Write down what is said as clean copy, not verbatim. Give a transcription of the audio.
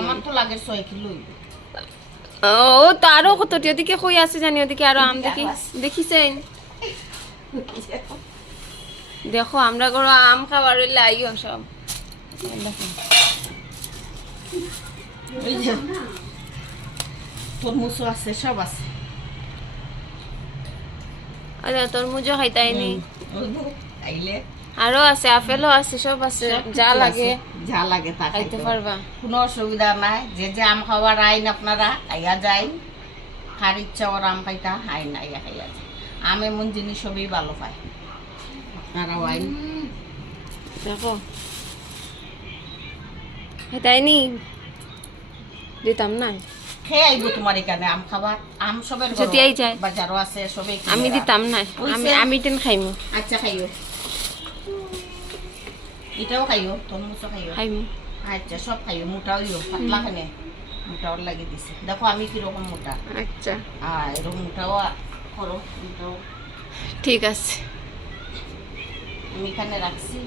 আমার তো লাগে 6 কিলো। ও তো আরো কতটি ওদিকে কই আছে জানি, ওদিকে আরো আম দেখি, দেখিছেন? দেখো আমরা গরো আম খাবার হইলে আইও সব। ওই যে তরমুজও আছে, সব আছে। আচ্ছা তরমুজও খাইতাইনি, আইলে আরো আছে, আপেলও আছে, সব আছে, যা লাগে যা লাগে তা খাইতে পারবা। কোনো অসুবিধা নাই। যে যে আম খাবার আইন আপনারা আইয়া যাই, খার ইচ্ছা ওর আম খাইতা আইন আইয়া খাইয়া যায়। আম এমন জিনিস সবই ভালো পায়, আপনারাও আইন। দেখো খাইতাইনি, দিতাম না, খেয়ে আইব তোমার এখানে আম খাবার। আম সবের যদি আই যায় বাজারও আছে, সবে আমি দিতাম না, আমি টেন খাইমু। আচ্ছা খাইও, এটাও খাইও, তরমুজও খাইও। খাইমু আচ্ছা সব খাইও, মোটাও দিও, পাতলা খানে মোটাও লাগিয়ে দিছে। দেখো আমি কিরকম মোটা, আচ্ছা এরকম মোটাও করো, মোটাও। ঠিক আছে। আমি এখানে রাখছি।